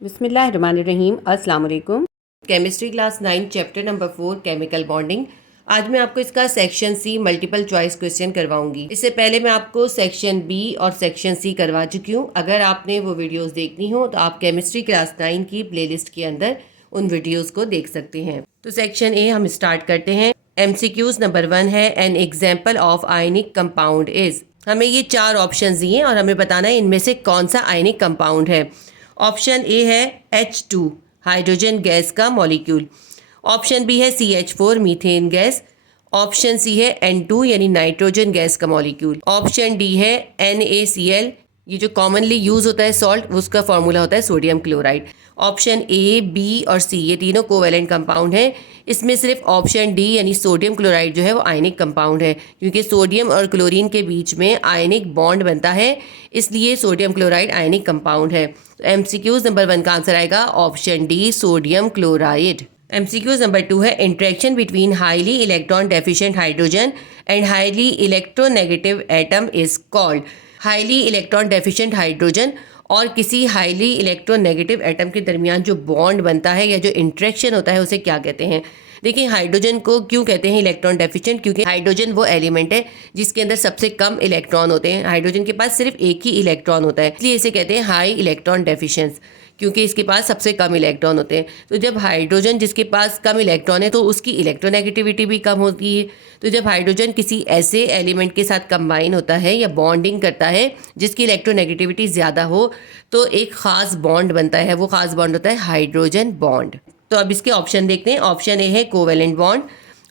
बिस्मिल्लाहिर्रहमानिर्रहीम। अस्सलाम वालेकुम। Chemistry class 9 chapter number 4 chemical bonding. आज मैं आपको इसका section C multiple choice question करवाऊंगी। इससे पहले मैं आपको सेक्शन बी और सेक्शन सी करवा चुकी हूँ। अगर आपने वो वीडियोस देखनी हो तो आप केमिस्ट्री क्लास 9 की प्लेलिस्ट के अंदर उन वीडियोस को देख सकते हैं। तो सेक्शन ए हम स्टार्ट करते हैं। MCQs नंबर 1 है, an example of ionic compound is. हमें ये 4 ऑप्शन दिए और हमें बताना है इनमें से कौन सा आयनिक कंपाउंड है। ऑप्शन ए है H2 हाइड्रोजन गैस का मॉलिक्यूल। ऑप्शन बी है CH4 methane gas. Option C है N2 यानी नाइट्रोजन गैस का मॉलिक्यूल। ऑप्शन डी है NaCl, ये जो कॉमनली यूज होता है सॉल्ट, उसका फॉर्मूला होता है sodium chloride. Option A, B और सी ये तीनों कोवेलेंट कंपाउंड हैं। इसमें सिर्फ ऑप्शन डी यानी सोडियम क्लोराइड जो है वो आयनिक कंपाउंड है, क्योंकि सोडियम और क्लोरीन के बीच में आयनिक बॉन्ड बनता है, इसलिए सोडियम क्लोराइड आयनिक कंपाउंड है। तो MCQs नंबर 1 का आंसर आएगा option D, sodium chloride. MCQs number 2 है, interaction between highly electron deficient hydrogen and highly electronegative atom is called. Highly electron deficient hydrogen और किसी हाईली इलेक्ट्रोनेगेटिव एटम के दरमियान जो बॉन्ड बनता है या जो इंटरेक्शन होता है उसे क्या कहते हैं। देखिए, हाइड्रोजन को क्यों कहते हैं इलेक्ट्रॉन डेफिशिएंट, क्योंकि हाइड्रोजन वो एलिमेंट है जिसके अंदर सबसे कम इलेक्ट्रॉन होते हैं। हाइड्रोजन के पास सिर्फ एक ही इलेक्ट्रॉन होता है, इसलिए इसे कहते हैं हाई इलेक्ट्रॉन डेफिशिएंस, क्योंकि इसके पास सबसे कम इलेक्ट्रॉन होते हैं। तो जब हाइड्रोजन जिसके पास कम इलेक्ट्रॉन है तो उसकी इलेक्ट्रोनेगेटिविटी भी कम होती है। तो जब हाइड्रोजन किसी ऐसे एलिमेंट के साथ कंबाइन होता है या बॉन्डिंग करता है जिसकी इलेक्ट्रोनेगेटिविटी ज़्यादा हो तो एक ख़ास बॉन्ड बनता है, वो ख़ास बॉन्ड होता है हाइड्रोजन बॉन्ड। तो अब इसके ऑप्शन देखते हैं। ऑप्शन ए है कोवेलेंट बॉन्ड,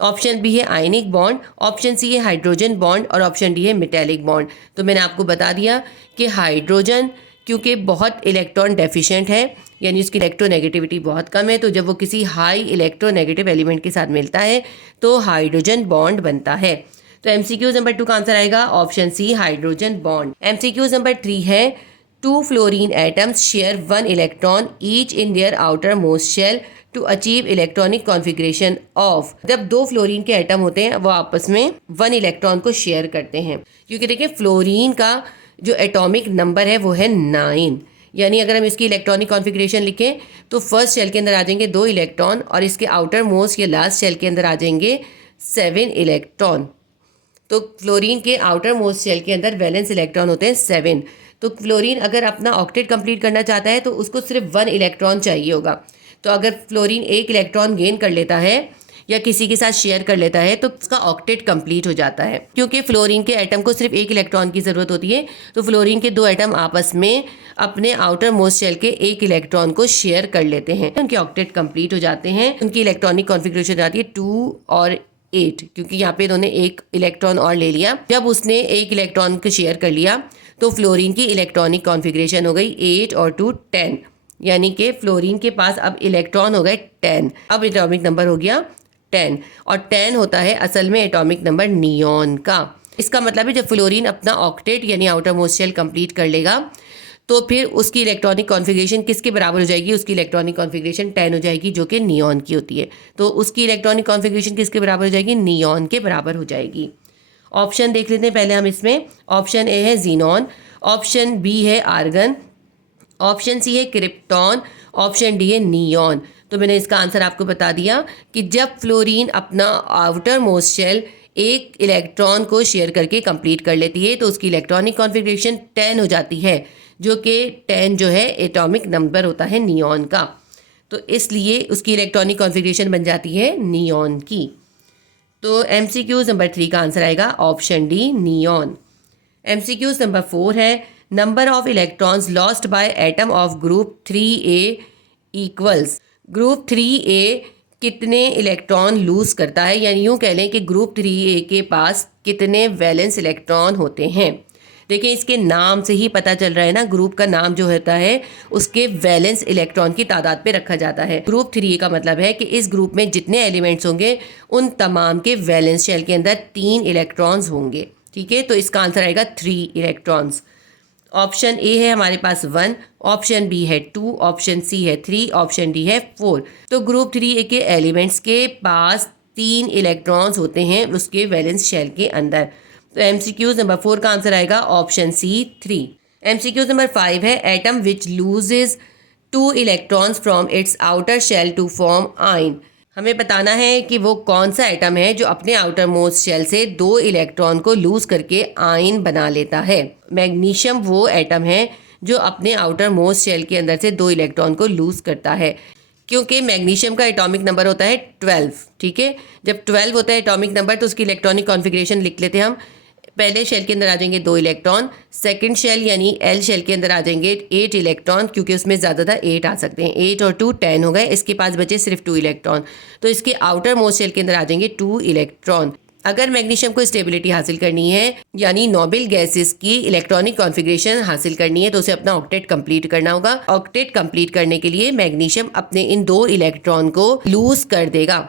ऑप्शन बी है आयनिक बॉन्ड, ऑप्शन सी है हाइड्रोजन बॉन्ड और ऑप्शन डी है मेटेलिक बॉन्ड। तो मैंने आपको बता दिया कि हाइड्रोजन क्योंकि बहुत इलेक्ट्रॉन डेफिशिएंट है यानी उसकी इलेक्ट्रोनेगेटिविटी बहुत कम है, तो जब वो किसी हाई इलेक्ट्रोनेगेटिव एलिमेंट के साथ मिलता है तो हाइड्रोजन बॉन्ड बनता है। तो MCQs नंबर 2 का आंसर आएगा option C, hydrogen bond. MCQs number 3 है, 2 fluorine atoms share 1 electron each in their outer most shell to achieve electronic configuration of. जब 2 फ्लोरीन के एटम होते हैं वो आपस में 1 इलेक्ट्रॉन को शेयर करते हैं, क्योंकि देखिए फ्लोरीन का जो एटॉमिक नंबर है वो है 9, यानी अगर हम इसकी इलेक्ट्रॉनिक कॉन्फ़िगरेशन लिखें तो फर्स्ट शेल के अंदर आ जाएंगे 2 इलेक्ट्रॉन और इसके आउटर मोस्ट या लास्ट शेल के अंदर आ जाएंगे 7 इलेक्ट्रॉन। तो फ्लोरीन के आउटर मोस्ट शेल के अंदर वैलेंस इलेक्ट्रॉन होते हैं 7। तो फ्लोरीन अगर अपना ऑक्टेट कंप्लीट करना चाहता है तो उसको सिर्फ 1 इलेक्ट्रॉन चाहिए होगा। तो अगर फ्लोरीन 1 इलेक्ट्रॉन गेन कर लेता है या किसी के साथ शेयर कर लेता है तो उसका ऑक्टेट कंप्लीट हो जाता है। क्योंकि फ्लोरीन के एटम को सिर्फ 1 इलेक्ट्रॉन की ज़रूरत होती है, तो फ्लोरीन के 2 एटम आपस में अपने आउटर मोस्ट शेल के 1 इलेक्ट्रॉन को शेयर कर लेते हैं, उनके ऑक्टेट कंप्लीट हो जाते हैं। उनकी इलेक्ट्रॉनिक कॉन्फ़िगरेशन हो जाती है 2 और 8, क्योंकि यहाँ पे इन्होंने 1 इलेक्ट्रॉन और ले लिया। जब उसने 1 इलेक्ट्रॉन को शेयर कर लिया तो फ्लोरीन की इलेक्ट्रॉनिक कॉन्फ़िगरेशन हो गई 8 और 2 10, यानी कि फ्लोरीन के पास अब इलेक्ट्रॉन हो गए 10। अब एटॉमिक नंबर हो गया 10 और 10 होता है असल में एटॉमिक नंबर नियॉन का। इसका मतलब है जब फ्लोरीन अपना ऑक्टेट यानी आउटर मोस्ट शेल कंप्लीट कर लेगा तो फिर उसकी इलेक्ट्रॉनिक कॉन्फ़िगरेशन किसके बराबर हो जाएगी, उसकी इलेक्ट्रॉनिक कॉन्फ़िगरेशन 10 हो जाएगी जो कि नियॉन की होती है। तो उसकी इलेक्ट्रॉनिक कॉन्फ़िगरेशन किसके बराबर हो जाएगी, नियॉन के बराबर हो जाएगी। ऑप्शन देख लेते हैं पहले हम इसमें। ऑप्शन ए है जीनॉन, ऑप्शन बी है आर्गन, ऑप्शन सी है क्रिप्टॉन, ऑप्शन डी है नियॉन। तो मैंने इसका आंसर आपको बता दिया कि जब फ्लोरीन अपना आउटर मोस्ट शेल 1 इलेक्ट्रॉन को शेयर करके कंप्लीट कर लेती है तो उसकी इलेक्ट्रॉनिक कॉन्फ़िगरेशन 10 हो जाती है, जो कि 10 जो है एटॉमिक नंबर होता है नियॉन का। तो इसलिए उसकी इलेक्ट्रॉनिक कॉन्फ़िगरेशन बन जाती है नियॉन की। तो MCQs नंबर 3 का आंसर आएगा option D, neon. MCQs number 4 है, number of electrons lost by atom of group 3A equals. Group 3A कितने इलेक्ट्रॉन लूज करता है, यानी यूँ कह लें कि ग्रुप 3A के पास कितने वैलेंस इलेक्ट्रॉन होते हैं। देखिए, इसके नाम से ही पता चल रहा है ना, ग्रुप का नाम जो होता है उसके वैलेंस इलेक्ट्रॉन की तादाद पे रखा जाता है। ग्रुप 3 का मतलब है कि इस ग्रुप में जितने एलिमेंट्स होंगे उन तमाम के वैलेंस शेल के अंदर 3 इलेक्ट्रॉन्स होंगे। ठीक है, तो इसका आंसर आएगा 3 इलेक्ट्रॉन्स। ऑप्शन ए है हमारे पास 1, ऑप्शन बी है 2, ऑप्शन सी है 3, ऑप्शन डी है 4। तो ग्रुप 3A के एलिमेंट्स के पास 3 इलेक्ट्रॉन्स होते हैं उसके वैलेंस शेल के अंदर। तो MCQs नंबर 4 का आंसर आएगा ऑप्शन सी, 3। MCQs नंबर 5 है, atom which loses 2 electrons from its outer shell to form ion. हमें बताना है कि वो कौन सा एटम है जो अपने आउटर मोस्ट शेल से 2 इलेक्ट्रॉन को लूज करके आयन बना लेता है। मैग्नीशियम वो एटम है जो अपने आउटर मोस्ट शेल के अंदर से 2 इलेक्ट्रॉन को लूज करता है, क्योंकि मैग्नीशियम का एटॉमिक नंबर होता है 12। ठीक है, जब 12 होता है एटॉमिक नंबर तो उसकी इलेक्ट्रॉनिक कॉन्फ़िगरेशन लिख लेते हैं हम। पहले शेल के अंदर आ जाएंगे 2 इलेक्ट्रॉन, सेकंड शेल यानी एल शेल के अंदर आ जाएंगे 8 इलेक्ट्रॉन, क्योंकि उसमें ज़्यादातर 8 आ सकते हैं। 8 और 2 10 हो गए, इसके पास बचे सिर्फ 2 इलेक्ट्रॉन, तो इसके आउटर मोस्ट शेल के अंदर आ जाएंगे 2 इलेक्ट्रॉन। अगर मैग्नीशियम को स्टेबिलिटी हासिल करनी है यानी नोबेल गैसेस की इलेक्ट्रॉनिक कॉन्फ़िगरेशन हासिल करनी है तो उसे अपना ऑक्टेट कंप्लीट करना होगा। ऑक्टेट कंप्लीट करने के लिए मैग्नीशियम अपने इन 2 इलेक्ट्रॉन को लूज कर देगा।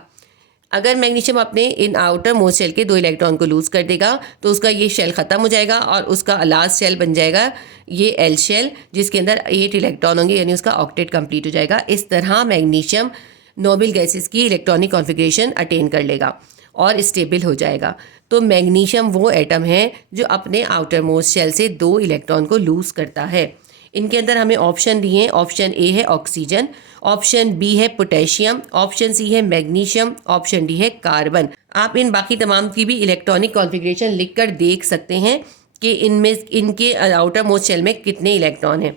अगर मैग्नीशियम अपने इन आउटर मोस्ट शेल के 2 इलेक्ट्रॉन को लूज कर देगा तो उसका ये शेल ख़त्म हो जाएगा और उसका लास्ट शेल बन जाएगा ये एल शेल, जिसके अंदर 8 इलेक्ट्रॉन होंगे, यानी उसका ऑक्टेट कंप्लीट हो जाएगा। इस तरह मैग्नीशियम नोबेल गैसेस की इलेक्ट्रॉनिक कॉन्फ़िगरेशन अटेन कर लेगा और स्टेबल हो जाएगा। तो मैग्नीशियम वो एटम है जो अपने आउटर मोस्ट शेल से 2 इलेक्ट्रॉन को लूज करता है। इनके अंदर हमें ऑप्शन दिए हैं। ऑप्शन ए है ऑक्सीजन, ऑप्शन बी है पोटेशियम, ऑप्शन सी है मैग्नीशियम, ऑप्शन डी है कार्बन। आप इन बाकी तमाम की भी इलेक्ट्रॉनिक कॉन्फ़िगरेशन लिखकर देख सकते हैं कि इनमें इनके आउटर मोस्ट शेल में कितने इलेक्ट्रॉन हैं।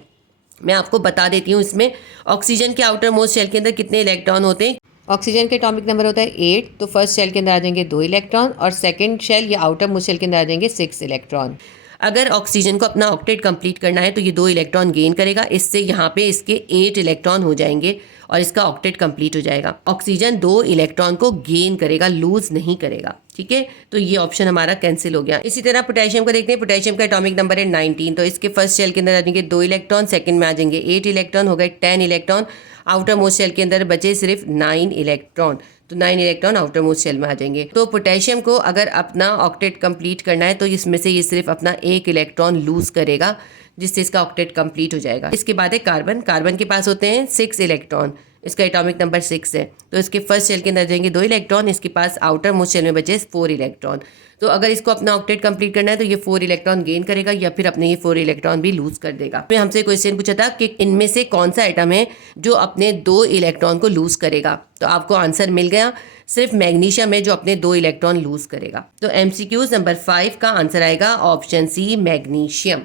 मैं आपको बता देती हूँ इसमें ऑक्सीजन के आउटर मोस्ट शेल के अंदर कितने इलेक्ट्रॉन होते हैं। ऑक्सीजन के एटॉमिक नंबर होता है 8, तो फर्स्ट शेल के अंदर आ जाएंगे 2 इलेक्ट्रॉन और सेकंड शेल या आउटर मोस्ट शेल के अंदर आ जाएंगे 6 इलेक्ट्रॉन। अगर ऑक्सीजन को अपना ऑक्टेट कंप्लीट करना है तो ये 2 इलेक्ट्रॉन गेन करेगा, इससे यहाँ पे इसके 8 इलेक्ट्रॉन हो जाएंगे और इसका ऑक्टेट कंप्लीट हो जाएगा। ऑक्सीजन 2 इलेक्ट्रॉन को गेन करेगा, लूज नहीं करेगा। ठीक है, तो ये ऑप्शन हमारा कैंसिल हो गया। इसी तरह पोटेशियम को देखते हैं। पोटेशियम का एटॉमिक नंबर है 19, तो इसके फर्स्ट शेल के अंदर आ जाएंगे 2 इलेक्ट्रॉन, सेकंड में आ जाएंगे 8 इलेक्ट्रॉन, हो गए 10 इलेक्ट्रॉन। आउटर मोस्ट शेल के अंदर बचे सिर्फ 9 इलेक्ट्रॉन, तो 9 इलेक्ट्रॉन आउटर मोस्ट शेल में आ जाएंगे। तो पोटेशियम को अगर अपना ऑक्टेट कंप्लीट करना है तो इसमें से ये सिर्फ अपना 1 इलेक्ट्रॉन लूज करेगा, जिससे इसका ऑक्टेट कंप्लीट हो जाएगा। इसके बाद है कार्बन। कार्बन के पास होते हैं 6 इलेक्ट्रॉन, इसका एटॉमिक नंबर 6 है, तो इसके फर्स्ट शेल के अंदर जाएंगे 2 इलेक्ट्रॉन, इसके पास आउटर मोस्ट शेल में बचे 4 इलेक्ट्रॉन। तो अगर इसको अपना ऑक्टेट कंप्लीट करना है तो ये 4 इलेक्ट्रॉन गेन करेगा या फिर अपने ये 4 इलेक्ट्रॉन भी लूज कर देगा। मैं हमसे क्वेश्चन पूछा था कि इनमें से कौन सा एटम है जो अपने 2 इलेक्ट्रॉन को लूज करेगा, तो आपको आंसर मिल गया, सिर्फ मैग्नीशियम है जो अपने 2 इलेक्ट्रॉन लूज करेगा। तो MCQs नंबर 5 का आंसर आएगा option C magnesium.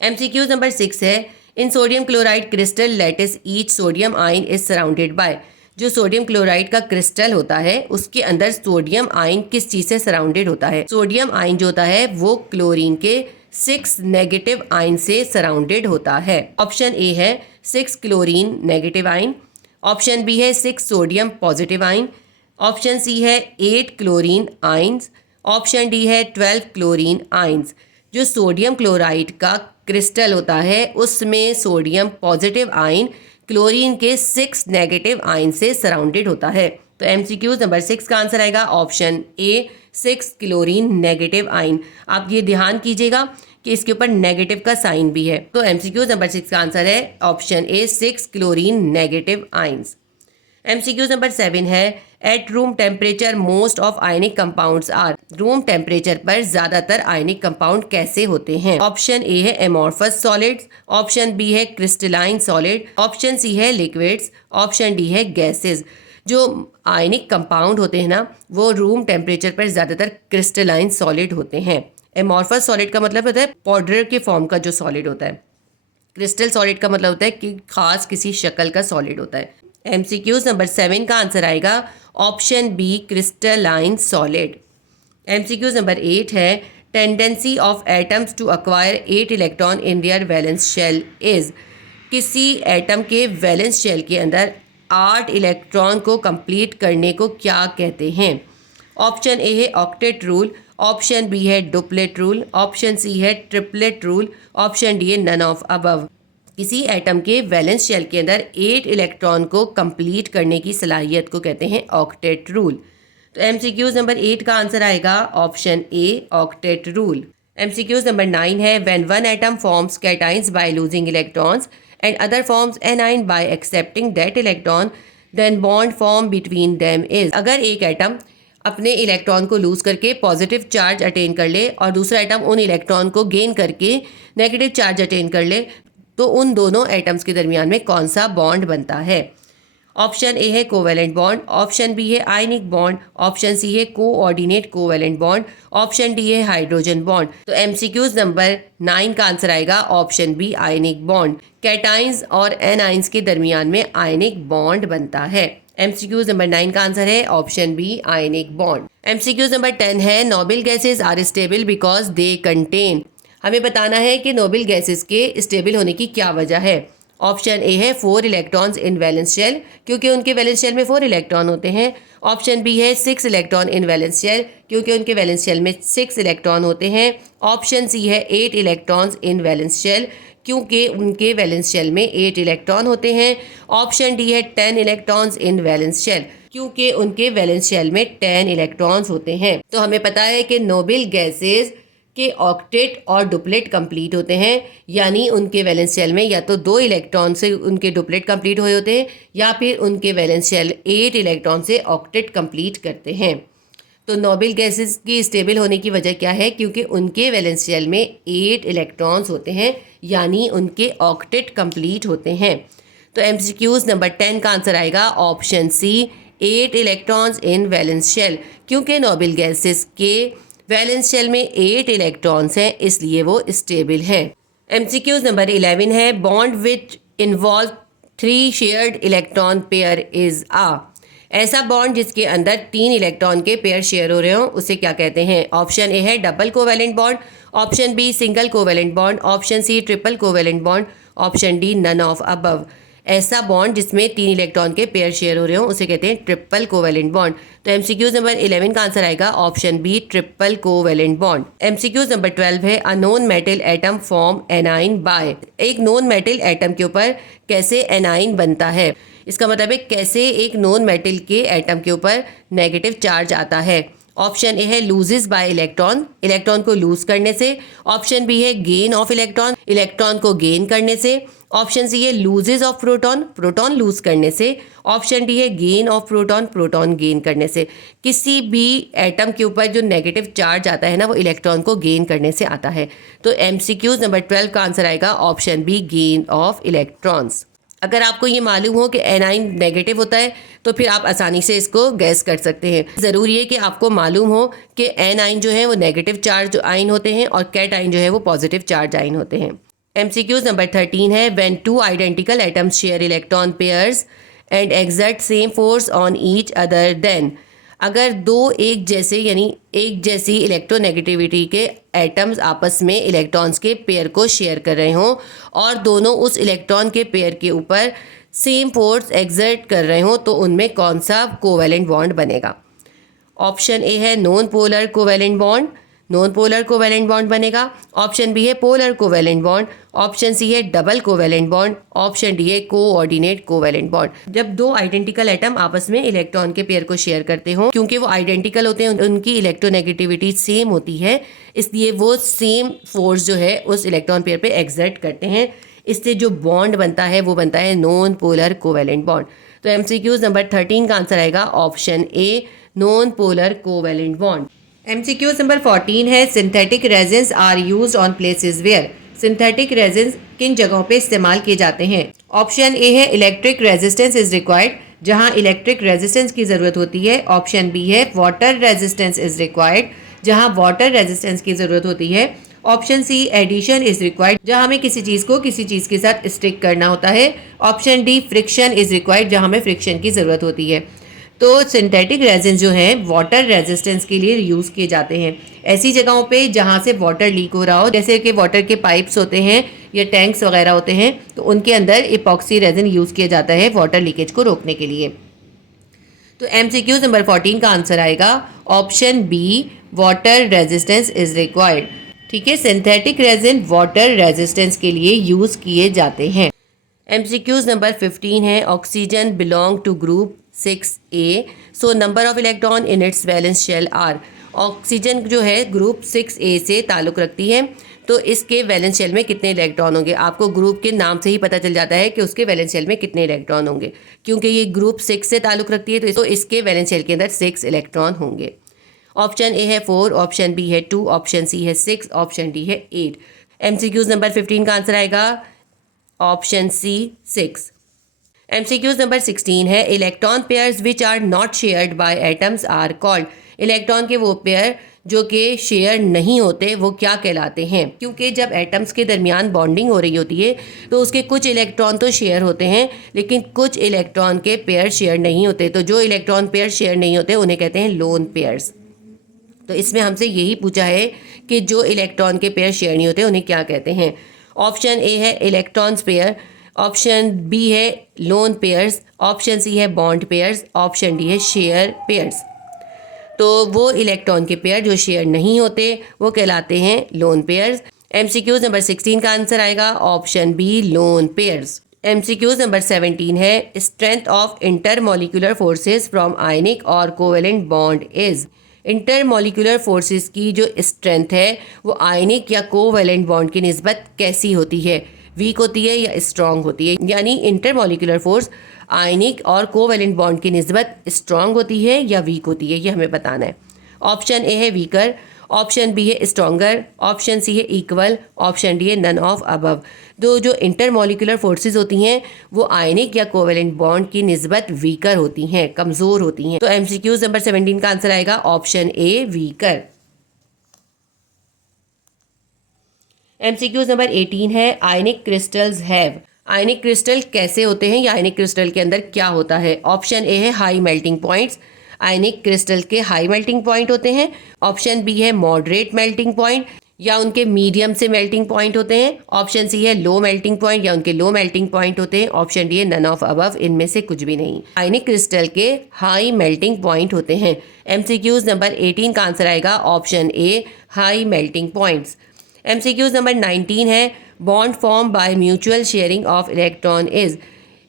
MCQs number 6 है, in sodium chloride crystal lattice each sodium ion is surrounded by. जो सोडियम क्लोराइड का क्रिस्टल होता है उसके अंदर सोडियम आयन किस चीज से सराउंडेड होता है। सोडियम आयन जो होता है वो क्लोरीन के 6 नेगेटिव आयन से सराउंडेड होता है। ऑप्शन ए है 6 chlorine negative ion, option B है 6 sodium positive ion, option C है 8 क्लोरीन आयन्स, ऑप्शन डी है 12 क्लोरीन आयन्स। जो सोडियम क्लोराइड का क्रिस्टल होता है उसमें सोडियम पॉजिटिव आयन क्लोरीन के 6 नेगेटिव आयन से सराउंडेड होता है। तो MCQs नंबर 6 का आंसर आएगा option A 6 chlorine negative ion. आप ये ध्यान कीजिएगा कि इसके ऊपर नेगेटिव का साइन भी है। तो MCQs नंबर 6 का आंसर है option A 6 chlorine negative ions. MCQs number 7 है, at room temperature most of ionic compounds are. Room temperature पर ज्यादातर आयनिक कंपाउंड कैसे होते हैं। ऑप्शन ए है एमॉर्फस सॉलिड्स, ऑप्शन बी है क्रिस्टलाइन सॉलिड, ऑप्शन सी है लिक्विड्स, ऑप्शन डी है गैसेस। जो आयनिक कंपाउंड होते हैं ना वो रूम टेम्परेचर पर ज्यादातर क्रिस्टलाइन सॉलिड होते हैं। एमॉर्फस सॉलिड का मतलब होता है पाउडर के फॉर्म का जो सॉलिड होता है। क्रिस्टल सॉलिड का मतलब होता है कि खास किसी शक्ल का सॉलिड होता है। MCQs नंबर 7 का आंसर आएगा option B crystalline solid. MCQs number 8 है, tendency of atoms to acquire 8 electron in their valence shell is. किसी एटम के वैलेंस शेल के अंदर 8 इलेक्ट्रॉन को कंप्लीट करने को क्या कहते हैं। ऑप्शन ए है ऑक्टेट रूल, ऑप्शन बी है डुप्लेट रूल, ऑप्शन सी है ट्रिपलेट रूल, ऑप्शन डी है नन ऑफ अबव। किसी एटम के वैलेंस शेल के अंदर 8 इलेक्ट्रॉन को कंप्लीट करने की सलाहियत को कहते हैं ऑक्टेट रूल। तो MCQs नंबर 8 का आंसर आएगा option A octet rule. MCQs number 9 है, when one atom forms cations by losing electrons and other forms anion by accepting that electron then bond form between them is. अगर एक atom अपने electron को loose करके positive charge attain कर ले और दूसरा एटम उन इलेक्ट्रॉन को गेन करके नेगेटिव चार्ज अटेन कर ले तो उन दोनों एटम्स के दरमियान में कौन सा बॉन्ड बनता है। ऑप्शन ए है कोवैलेंट बॉन्ड, ऑप्शन बी है आयनिक बॉन्ड, ऑप्शन सी है coordinate covalent bond, option D है हाइड्रोजन बॉन्ड। तो एमसीक्यूज नंबर 9 का आंसर आएगा option B ionic bond. Cations और एनाइंस के दरमियान में आयनिक बॉन्ड बनता है। एमसीक्यूज नंबर 9 का आंसर है option B ionic bond. MCQs number 10 है noble gases are stable because they contain. हमें बताना है कि नोबल गैसेज के स्टेबल होने की क्या वजह है। ऑप्शन ए है 4 इलेक्ट्रॉन्स इन वैलेंस शेल, क्योंकि उनके वैलेंस शेल में 4 इलेक्ट्रॉन होते हैं। ऑप्शन बी है 6 इलेक्ट्रॉन इन वैलेंस शेल, क्योंकि उनके वैलेंस शेल में 6 इलेक्ट्रॉन होते हैं। ऑप्शन सी है 8 इलेक्ट्रॉन्स इन वैलेंस शेल, क्योंकि उनके वैलेंस शेल में 8 इलेक्ट्रॉन होते हैं। ऑप्शन डी है 10 इलेक्ट्रॉन्स इन वैलेंस शेल, क्योंकि उनके वैलेंस शेल में 10 इलेक्ट्रॉन्स होते हैं। तो हमें पता है कि नोबल गैसेज के ऑक्टेट और डुप्लेट कंप्लीट होते हैं, यानी उनके वैलेंस शेल में या तो 2 इलेक्ट्रॉन से उनके डुप्लेट कंप्लीट हुए होते हैं या फिर उनके वैलेंस शेल 8 इलेक्ट्रॉन से ऑक्टेट कंप्लीट करते हैं। तो नोबल गैसेस की स्टेबल होने की वजह क्या है, क्योंकि उनके वैलेंस शेल में 8 इलेक्ट्रॉन्स होते हैं, यानी उनके ऑक्टेट कंप्लीट होते हैं। तो एमसीक्यूज नंबर 10 का आंसर आएगा option C 8 electrons in valence shell, क्योंकि नोबल गैसेस के वैलेंस शेल में 8 इलेक्ट्रॉन्स हैं, इसलिए वो स्टेबल है। एमसीक्यूज नंबर 11 है bond which involve 3 shared electron pair is a. ऐसा बॉन्ड जिसके अंदर 3 इलेक्ट्रॉन के पेयर शेयर हो रहे हो उसे क्या कहते हैं। ऑप्शन ए है double covalent bond, option B single covalent bond, option C triple covalent bond, option D none of above. ऐसा बॉन्ड जिसमें 3 इलेक्ट्रॉन के पेयर शेयर हो रहे हो उसे कहते हैं ट्रिपल कोवैलेंट बॉन्ड। तो एमसीक्यूज नंबर 11 का आंसर आएगा option B triple covalent bond. MCQs number 12 है a non metal atom form anion by. एक नॉन मेटल एटम के ऊपर कैसे एनाइन बनता है। इसका मतलब है कैसे एक नॉन मेटल के एटम के ऊपर नेगेटिव चार्ज आता है। ऑप्शन ए है लूजेस बाय इलेक्ट्रॉन, इलेक्ट्रॉन को लूज करने से। ऑप्शन बी है गेन ऑफ इलेक्ट्रॉन, इलेक्ट्रॉन को गेन करने से। ऑप्शन सी है loses of proton, proton lose करने से। ऑप्शन डी है gain of proton, proton gain करने से। किसी भी एटम के ऊपर जो नेगेटिव चार्ज आता है ना, वो इलेक्ट्रॉन को गेन करने से आता है। तो एमसीक्यूज नंबर 12 का आंसर आएगा option B gain of electrons. अगर आपको ये मालूम हो कि एनाइन नेगेटिव होता है तो फिर आप आसानी से इसको गैस कर सकते हैं। ज़रूरी है कि आपको मालूम हो कि एनाइन जो है वो नेगेटिव चार्ज आइन होते हैं और कैटाइन जो है वो पॉजिटिव चार्ज आइन होते हैं। एमसीक्यूज नंबर 13 है when 2 identical atoms share electron pairs and exert same force on each other than. अगर 2 एक जैसे यानी एक जैसी इलेक्ट्रोनेगेटिविटी के एटम्स आपस में इलेक्ट्रॉन्स के पेयर को शेयर कर रहे हों और दोनों उस इलेक्ट्रॉन के पेयर के ऊपर सेम फोर्स एक्सर्ट कर रहे हों, तो उनमें कौन सा कोवैलेंट बॉन्ड बनेगा। ऑप्शन ए है non polar covalent bond, non polar covalent bond बनेगा। ऑप्शन बी है polar covalent bond, option C है double covalent bond, option D है कोऑर्डिनेट कोवैलेंट बॉन्ड। जब 2 आइडेंटिकल एटम आपस में इलेक्ट्रॉन के पेयर को शेयर करते हो, क्योंकि वो आइडेंटिकल होते हैं, उनकी इलेक्ट्रोनेगेटिविटी सेम होती है, इसलिए वो सेम फोर्स जो है उस इलेक्ट्रॉन पेयर पे एक्सर्ट करते हैं। इससे जो बॉन्ड बनता है वो बनता है नॉन पोलर कोवैलेंट बॉन्ड। तो एमसीक्यूज नंबर 13 का आंसर आएगा option A non polar covalent bond. MCQs number 14 है synthetic resins are used on places where. Synthetic resins किन जगहों पे इस्तेमाल किए जाते हैं। ऑप्शन ए है इलेक्ट्रिक रेजिस्टेंस इज रिक्वायर्ड, जहां इलेक्ट्रिक रेजिस्टेंस की ज़रूरत होती है। ऑप्शन बी है वाटर रेजिस्टेंस इज रिक्वायर्ड, जहां वाटर रेजिस्टेंस की ज़रूरत होती है। Option C addition is required, जहां हमें किसी चीज़ को किसी चीज़ के साथ स्टिक करना होता है। Option D friction is required, जहां हमें फ्रिक्शन की ज़रूरत होती है। तो सिंथेटिक रेजिन जो है वाटर रेजिस्टेंस के लिए यूज़ किए जाते हैं ऐसी जगहों पे जहाँ से वाटर लीक हो रहा हो, जैसे कि वाटर के पाइप्स होते हैं या टैंक्स वगैरह होते हैं, तो उनके अंदर इपॉक्सी रेजिन यूज़ किया जाता है वाटर लीकेज को रोकने के लिए। तो एमसीक्यूज नंबर 14 का आंसर आएगा option B water resistance is required. ठीक है, सिंथेटिक रेजिन वाटर रेजिस्टेंस के लिए यूज़ किए जाते हैं। एमसीक्यूज नंबर 15 है oxygen belong to group 6A, so number of electron in its valence shell are. Oxygen जो है ग्रुप 6A से ताल्लुक़ रखती है, तो इसके वैलेंस शेल में कितने इलेक्ट्रॉन होंगे। आपको ग्रुप के नाम से ही पता चल जाता है कि उसके वैलेंस शेल में कितने इलेक्ट्रॉन होंगे, क्योंकि ये ग्रुप 6 से ताल्लुक़ रखती है, तो इसके वैलेंस शेल के अंदर 6 इलेक्ट्रॉन होंगे। ऑप्शन ए है 4, ऑप्शन बी है 2, ऑप्शन सी है 6, ऑप्शन डी है 8। एमसीक्यूज नंबर 15 का आंसर आएगा ऑप्शन सी 6। MCQs नंबर 16 है, electron pairs which are not shared by atoms are called. Electron के वो पेयर जो कि शेयर नहीं होते वो क्या कहलाते हैं? क्योंकि जब एटम्स के दरमियान बॉन्डिंग हो रही होती है तो उसके कुछ इलेक्ट्रॉन तो शेयर होते हैं लेकिन कुछ इलेक्ट्रॉन के पेयर शेयर नहीं होते। तो जो इलेक्ट्रॉन पेयर शेयर नहीं होते उन्हें कहते हैं लोन पेयर्स। तो इसमें हमसे यही पूछा है कि जो इलेक्ट्रॉन के पेयर शेयर नहीं होते उन्हें क्या कहते हैं। ऑप्शन ए है इलेक्ट्रॉन्स पेयर, ऑप्शन बी है लोन पेयर्स, ऑप्शन सी है बॉन्ड पेयर्स, ऑप्शन डी है शेयर पेयर्स। तो वो इलेक्ट्रॉन के पेयर जो शेयर नहीं होते वो कहलाते हैं लोन पेयर्स। MCQs नंबर 16 का आंसर आएगा option B lone pairs. MCQs number 17 है, strength of intermolecular forces from ionic और covalent bond is. Intermolecular forces की जो स्ट्रेंथ है वो आयनिक या कोवेलेंट बॉन्ड की निस्बत कैसी होती है? वीक होती है या स्ट्रांग होती है? यानी इंटरमोलिकुलर फोर्स आयनिक और कोवेलेंट बॉन्ड की निस्बत स्ट्रांग होती है या वीक होती है, ये हमें बताना है। ऑप्शन ए है वीकर, ऑप्शन बी है स्ट्रॉन्गर, ऑप्शन सी है इक्वल, ऑप्शन डी है नन ऑफ अबव। तो जो इंटरमोलिकुलर फोर्सेस होती हैं वो आयनिक या कोवेलेंट बॉन्ड की निस्बत वीकर होती हैं, कमज़ोर होती हैं। तो MCQs नंबर 17 का आंसर आएगा ऑप्शन ए वीकर। MCQs नंबर 18 है, आयनिक क्रिस्टल्स हैव। आयनिक क्रिस्टल कैसे होते हैं या आयनिक क्रिस्टल के अंदर क्या होता है? ऑप्शन ए है हाई मेल्टिंग पॉइंट्स, आयनिक क्रिस्टल के हाई मेल्टिंग पॉइंट होते हैं। ऑप्शन बी है मॉडरेट मेल्टिंग पॉइंट या उनके मीडियम से मेल्टिंग पॉइंट होते हैं। ऑप्शन सी है लो मेल्टिंग पॉइंट या उनके लो मेल्टिंग पॉइंट होते हैं। ऑप्शन डी है नन ऑफ अबव, इनमें से कुछ भी नहीं। आयनिक क्रिस्टल के हाई मेल्टिंग पॉइंट होते हैं। MCQs नंबर 18 का आंसर आएगा ऑप्शन ए high melting points. MCQs number 19 है, bond form by mutual sharing of electron is.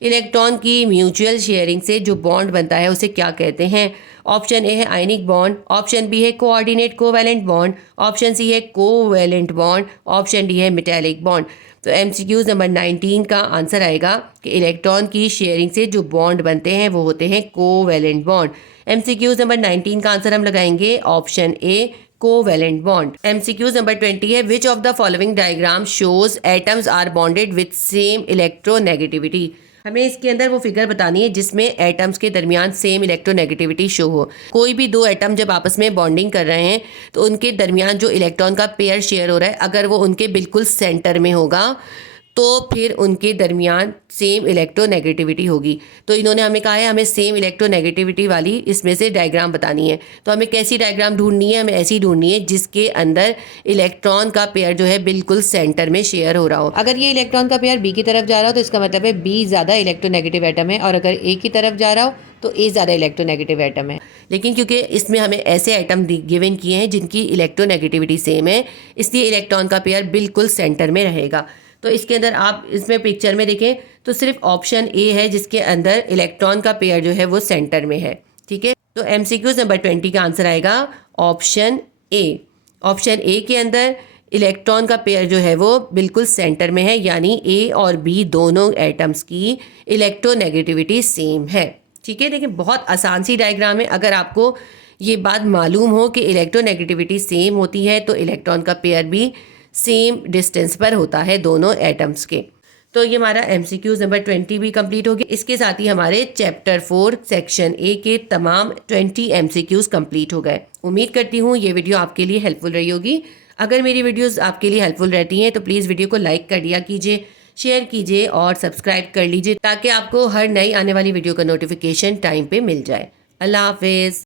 Electron की म्यूचुअल शेयरिंग से जो बॉन्ड बनता है उसे क्या कहते हैं? ऑप्शन ए है आयनिक बॉन्ड, ऑप्शन बी है coordinate covalent bond, option C है कोवैलेंट बॉन्ड, ऑप्शन डी है मेटालिक बॉन्ड। तो MCQs नंबर 19 का आंसर आएगा कि इलेक्ट्रॉन की शेयरिंग से जो बॉन्ड बनते हैं वो होते हैं कोवैलेंट बॉन्ड। MCQs नंबर 19 का आंसर हम लगाएंगे option A covalent bond. MCQs number 20 है, which of the following diagram shows atoms are bonded with same electronegativity. हमें इसके अंदर वो फिगर बतानी है जिसमें एटम्स के दरमियान सेम इलेक्ट्रोनेगेटिविटी शो हो। कोई भी दो एटम जब आपस में बॉन्डिंग कर रहे हैं तो उनके दरमियान जो इलेक्ट्रॉन का पेयर शेयर हो रहा है अगर वो उनके बिल्कुल सेंटर में होगा तो फिर उनके दरमियान सेम इलेक्ट्रोनेगेटिविटी होगी। तो इन्होंने हमें कहा है हमें सेम इलेक्ट्रोनेगेटिविटी वाली इसमें से डायग्राम बतानी है। तो हमें कैसी डायग्राम ढूंढनी है? हमें ऐसी ढूंढनी है जिसके अंदर इलेक्ट्रॉन का पेयर जो है बिल्कुल सेंटर में शेयर हो रहा हो। अगर ये इलेक्ट्रॉन का पेयर बी की तरफ जा रहा हो तो इसका मतलब है बी ज़्यादा इलेक्ट्रोनेगेटिव एटम है, और अगर ए की तरफ जा रहा हो तो ए ज़्यादा इलेक्ट्रोनेगेटिव एटम है। लेकिन क्योंकि इसमें हमें ऐसे एटम गिवन किए हैं जिनकी इलेक्ट्रोनेगेटिविटी सेम है, इसलिए इलेक्ट्रॉन का पेयर बिल्कुल सेंटर में रहेगा। तो इसके अंदर आप इसमें पिक्चर में देखें तो सिर्फ ऑप्शन ए है जिसके अंदर इलेक्ट्रॉन का पेयर जो है वो सेंटर में है। ठीक है, तो MCQs नंबर 20 का आंसर आएगा ऑप्शन ए। ऑप्शन ए के अंदर इलेक्ट्रॉन का पेयर जो है वो बिल्कुल सेंटर में है, यानी ए और बी दोनों एटम्स की इलेक्ट्रोनेगेटिविटी सेम है। ठीक है, देखिए बहुत आसान सी डायग्राम है। अगर आपको ये बात मालूम हो कि इलेक्ट्रोनेगेटिविटी सेम होती है तो इलेक्ट्रॉन का पेयर भी सेम डिस्टेंस पर होता है दोनों एटम्स के। तो ये हमारा MCQs नंबर 20 भी कंप्लीट हो गया। इसके साथ ही हमारे चैप्टर 4 सेक्शन ए के तमाम 20 MCQs कंप्लीट हो गए। उम्मीद करती हूँ ये वीडियो आपके लिए हेल्पफुल रही होगी। अगर मेरी वीडियोस आपके लिए हेल्पफुल रहती हैं तो प्लीज़ वीडियो को लाइक कर दिया कीजिए, शेयर कीजिए और सब्सक्राइब कर लीजिए ताकि आपको हर नई आने वाली वीडियो का नोटिफिकेशन टाइम पे मिल जाए। अल्लाह हाफिज़।